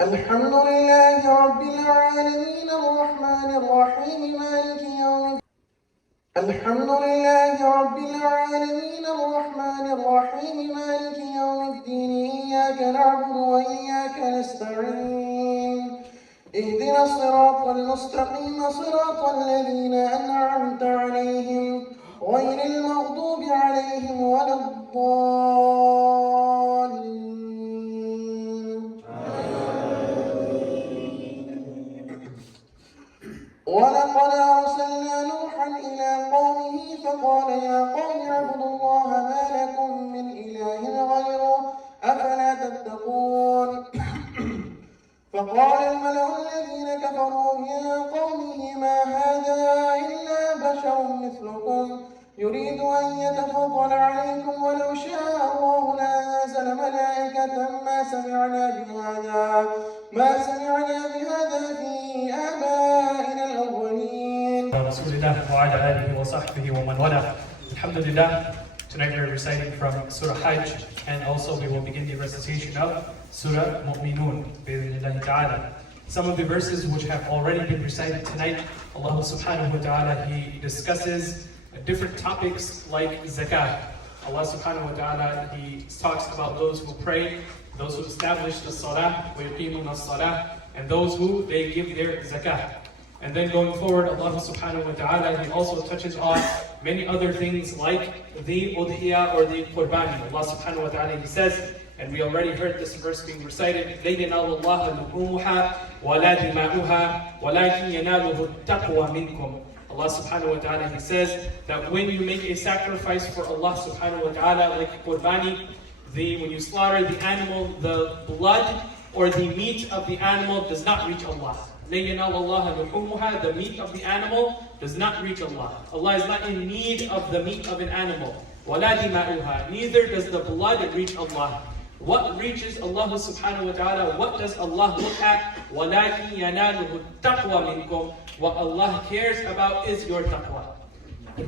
الحمد لله رب العالمين الرحمن الرحيم مالك يوم الدين. الحمد لله رب العالمين الرحمن الرحيم مالك يوم الدين. إياك نعبد وإياك نستعين. اهدنا الصراط المستقيم صراط الذين أنعمت عليهم غير المغضوب عليهم ولا الضالين. ولقد أرسلنا نوحا إلى قومه فقال يا قوم اعبدوا الله ما لكم من إله غيره أفلا تتقون. فقال الملأ الذين كفروا من قومه ما هذا إلا بشر مثلكم يريد أن يتفضل عليكم ولو شاء الله لأنزل ملائكة ما سمعنا بهذا في آبائنا الأولين. رسول الله وعلى آله وصحبه ومن والاه. Alhamdulillah. Tonight we are reciting from Surah Hajj, and also we will begin the recitation of Surah Mu'minun. Some of the verses which have already been recited tonight, Allah subhanahu wa ta'ala, He discusses different topics like zakah. Allah subhanahu wa ta'ala, He talks about those who pray, those who establish the salah, وَيُقِيمُونَ الصَّلَاةِ, and those who they give their zakah. And then going forward, Allah subhanahu wa ta'ala, He also touches on many other things like the udhiyah or the qurbani. Allah subhanahu wa ta'ala, He says, and we already heard this verse being recited, لَيْ يَنَالُ اللَّهَ لُحُومُهَا وَلَا دِمَاؤُهَا وَلَكِنْ يَنَالُهُ التَّقْوَى مِنْكُمْ. Allah subhanahu wa ta'ala, He says that when you make a sacrifice for Allah subhanahu wa ta'ala, like qurbani, when you slaughter the animal, the blood or the meat of the animal does not reach Allah. لَيْ يَنَالُ اللَّهَ لُحُومُهَا, the meat of the animal does not reach Allah. Allah is not in need of the meat of an animal. وَلَا دِمَاؤُهَا, neither does the blood reach Allah. What reaches Allah subhanahu wa ta'ala? What does Allah look at? وَلَكِنْ يَنَالُهُ التَّقْوَى مِنْكُمْ. What Allah cares about is your taqwa.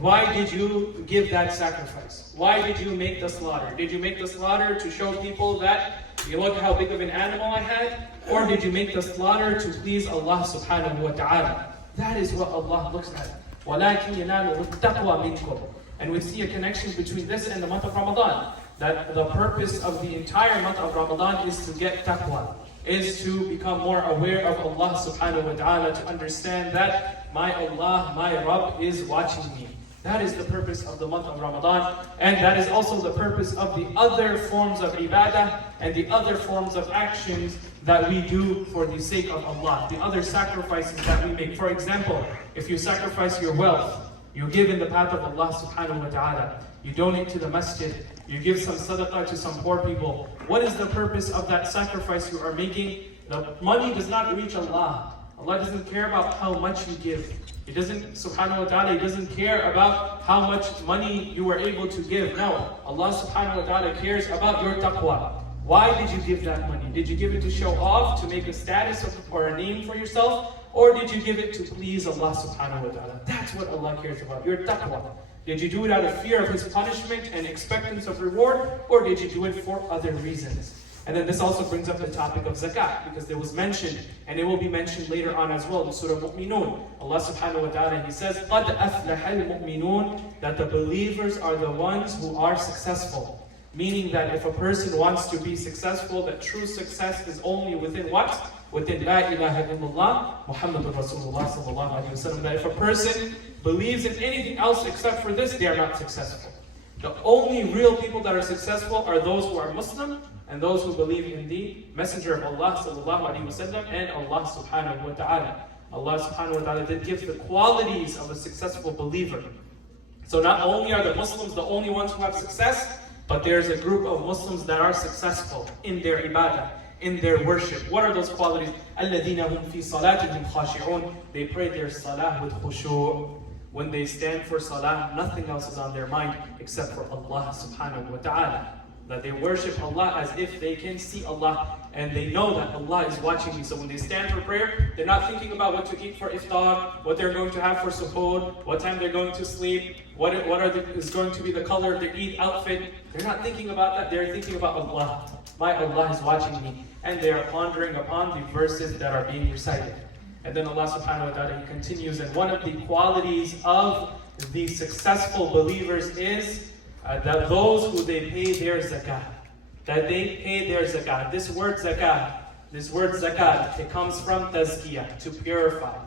Why did you give that sacrifice? Why did you make the slaughter? Did you make the slaughter to show people that, you look how big of an animal I had? Or did you make the slaughter to please Allah subhanahu wa ta'ala? That is what Allah looks at. وَلَكِنْ يَنَالُهُ التَّقْوَى مِنْكُمْ. And we see a connection between this and the month of Ramadan. That the purpose of the entire month of Ramadan is to get taqwa, is to become more aware of Allah subhanahu wa ta'ala, to understand that my Allah, my Rabb is watching me. That is the purpose of the month of Ramadan, and that is also the purpose of the other forms of ibadah and the other forms of actions that we do for the sake of Allah, the other sacrifices that we make. For example, if you sacrifice your wealth, you give in the path of Allah subhanahu wa ta'ala, you donate to the masjid, you give some sadaqah to some poor people. What is the purpose of that sacrifice you are making? The money does not reach Allah. Allah doesn't care about how much you give. He doesn't, subhanahu wa ta'ala, He doesn't care about how much money you were able to give. No, Allah subhanahu wa ta'ala cares about your taqwa. Why did you give that money? Did you give it to show off, to make a status or a name for yourself? Or did you give it to please Allah subhanahu wa ta'ala? That's what Allah cares about, your taqwa. Did you do it out of fear of His punishment and expectance of reward? Or did you do it for other reasons? And then this also brings up the topic of zakat, because it was mentioned, and it will be mentioned later on as well in Surah Mu'minun. Allah subhanahu wa ta'ala, He says, قَدْ أَفْلَحَ الْمُؤْمِنُونَ, that the believers are the ones who are successful. Meaning that if a person wants to be successful, that true success is only within what? Within La ilaha illallah, Muhammadur Rasulullah sallallahu alayhi wa sallam. That if a person believes in anything else except for this, they are not successful. The only real people that are successful are those who are Muslim and those who believe in the Messenger of Allah sallallahu alayhi wa sallam and Allah subhanahu wa ta'ala. Allah subhanahu wa ta'ala did give the qualities of a successful believer. So not only are the Muslims the only ones who have success, but there's a group of Muslims that are successful in their ibadah, in their worship. What are those qualities? الَّذِينَ هُمْ فِي صَلَاتِهِمْ خَاشِعُونَ. They pray their salah with khushu'. When they stand for salah, nothing else is on their mind except for Allah subhanahu wa ta'ala. that they worship Allah as if they can see Allah, and they know that Allah is watching me. So when they stand for prayer, they're not thinking about what to eat for iftar, what they're going to have for suhoor, what time they're going to sleep, is going to be the color of their Eid outfit. They're not thinking about that. They're thinking about Allah. My Allah is watching me. And they are pondering upon the verses that are being recited. And then Allah subhanahu wa ta'ala, He continues, and one of the qualities of the successful believers is that those who they pay their zakah. That they pay their zakah. This word zakat, it comes from tazkiyah, to purify.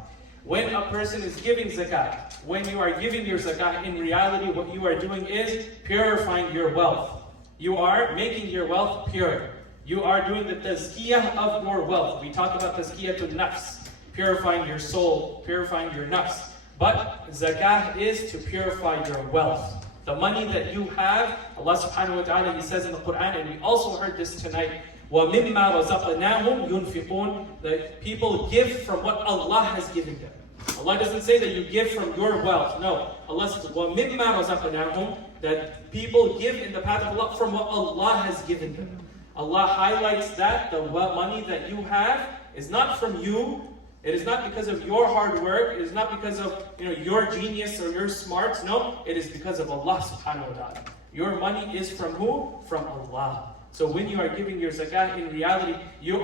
When a person is giving zakat, when you are giving your zakah, in reality what you are doing is purifying your wealth. You are making your wealth pure. You are doing the tazkiyah of your wealth. We talk about tazkiyah to nafs, purifying your soul, purifying your nafs. But zakah is to purify your wealth. The money that you have, Allah subhanahu wa ta'ala, He says in the Quran, and we also heard this tonight, وَمِمَّا رَزَقْنَاهُمْ يُنْفِقُونَ. That people give from what Allah has given them. Allah doesn't say that you give from your wealth. No. Allah says, وَمِمَّا رَزَقْنَاهُمْ. That people give in the path of Allah from what Allah has given them. Allah highlights that the money that you have is not from you. It is not because of your hard work. It is not because of your genius or your smarts. No, it is because of Allah subhanahu wa ta'ala. Your money is from who? From Allah. So when you are giving your zakah, in reality, you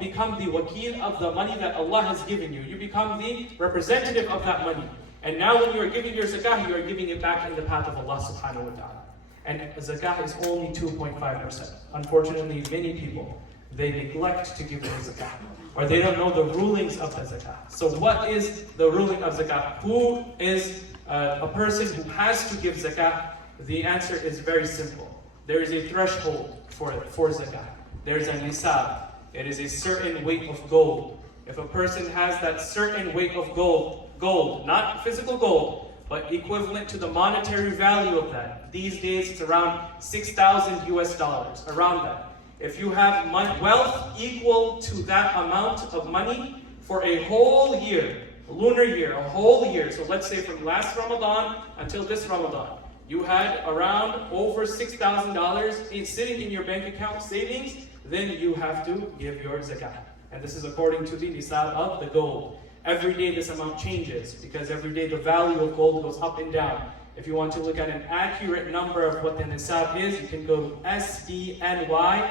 become the wakil of the money that Allah has given you. You become the representative of that money. And now when you are giving your zakah, you are giving it back in the path of Allah subhanahu wa ta'ala. And zakah is only 2.5%. Unfortunately, many people, they neglect to give their zakah. Or they don't know the rulings of the zakah. So what is the ruling of zakah? Who is a person who has to give zakah? The answer is very simple. There is a threshold for zakah. There is a nisab. It is a certain weight of gold. If a person has that certain weight of gold, not physical gold, but equivalent to the monetary value of that. These days it's around $6,000 US, around that. If you have wealth equal to that amount of money for a whole year, a lunar year, a whole year, so let's say from last Ramadan until this Ramadan, you had around over $6,000 sitting in your bank account savings, then you have to give your zakah. And this is according to the nisab of the gold. Every day this amount changes, because every day the value of gold goes up and down. If you want to look at an accurate number of what the nisab is, you can go to sdny.org.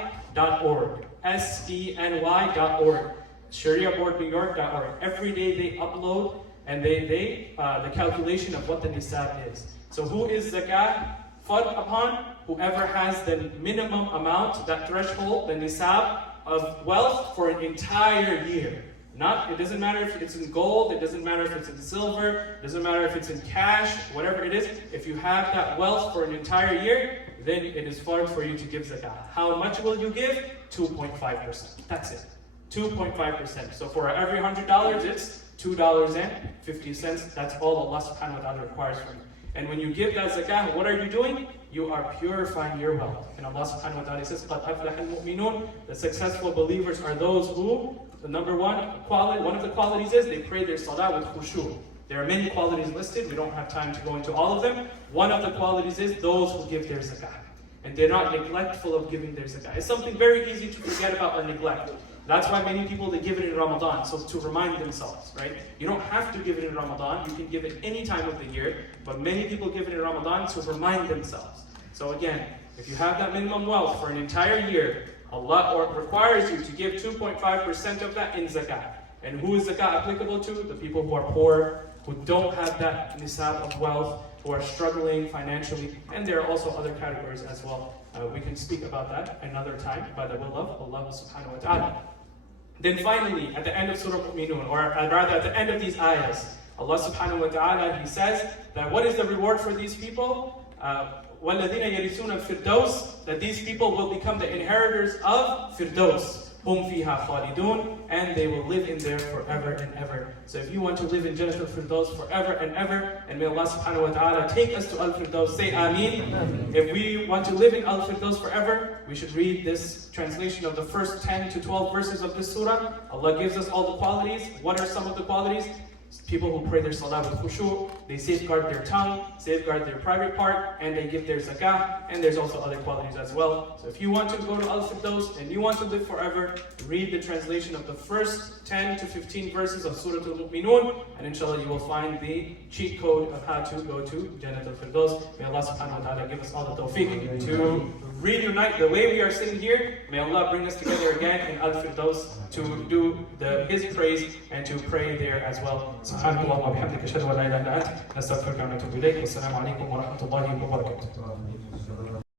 sdny.org. ShariaBoardNewYork.org. Every day they upload and the calculation of what the nisab is. So who is zakah fard upon? Whoever has the minimum amount, that threshold, the nisab of wealth for an entire year. It doesn't matter if it's in gold, it doesn't matter if it's in silver, it doesn't matter if it's in cash, whatever it is. If you have that wealth for an entire year, then it is fard for you to give zakah. How much will you give? 2.5%. That's it. 2.5%. So for every $100, it's $2.50. That's all Allah subhanahu wa ta'ala requires from you. And when you give that zakah, what are you doing? You are purifying your wealth. And Allah subhanahu wa ta'ala says, قَدْ أَفْلَحَ الْمُؤْمِنُونَ. The successful believers are those who, the number one of the qualities is they pray their salah with khushu'. There are many qualities listed. We don't have time to go into all of them. One of the qualities is those who give their zakah. And they're not neglectful of giving their zakah. It's something very easy to forget about or neglect. That's why many people, they give it in Ramadan, so to remind themselves, right? You don't have to give it in Ramadan. You can give it any time of the year. But many people give it in Ramadan to remind themselves. So again, if you have that minimum wealth for an entire year, Allah requires you to give 2.5% of that in zakah. And who is zakah applicable to? The people who are poor, who don't have that nisab of wealth, who are struggling financially. And there are also other categories as well. We can speak about that another time by the will of Allah subhanahu wa ta'ala. Then finally, at the end of Surah Mu'minun, or rather at the end of these ayahs, Allah subhanahu wa ta'ala, He says that what is the reward for these people? وَالَّذِينَ يَرِثُونَ الْفِرْدَوْسِ. That these people will become the inheritors of Firdaus. هُمْ فِيهَا خَالِدُونَ. And they will live in there forever and ever. So if you want to live in Jannah al-Firdaus forever and ever, and may Allah subhanahu wa ta'ala take us to al-Firdaus, say Ameen. If we want to live in al-Firdaus forever, we should read this translation of the first 10 to 12 verses of this surah. Allah gives us all the qualities. What are some of the qualities? People who pray their salah with khushu', they safeguard their tongue, safeguard their private part, and they give their zakah, and there's also other qualities as well. So if you want to go to Al-Firdaus and you want to live forever, read the translation of the first 10 to 15 verses of Surah Al-Mu'minun, and inshallah you will find the cheat code of how to go to Jannat Al-Firdaus. May Allah subhanahu wa ta'ala give us all the tawfiq to reunite the way we are sitting here. May Allah bring us together again in Al-Firdaus to do His praise and to pray there as well. سبحانك اللهم وبحمدك أشهد أن لا إله إلا أنت نستغفرك ونتوب إليك والسلام عليكم ورحمة الله وبركاته.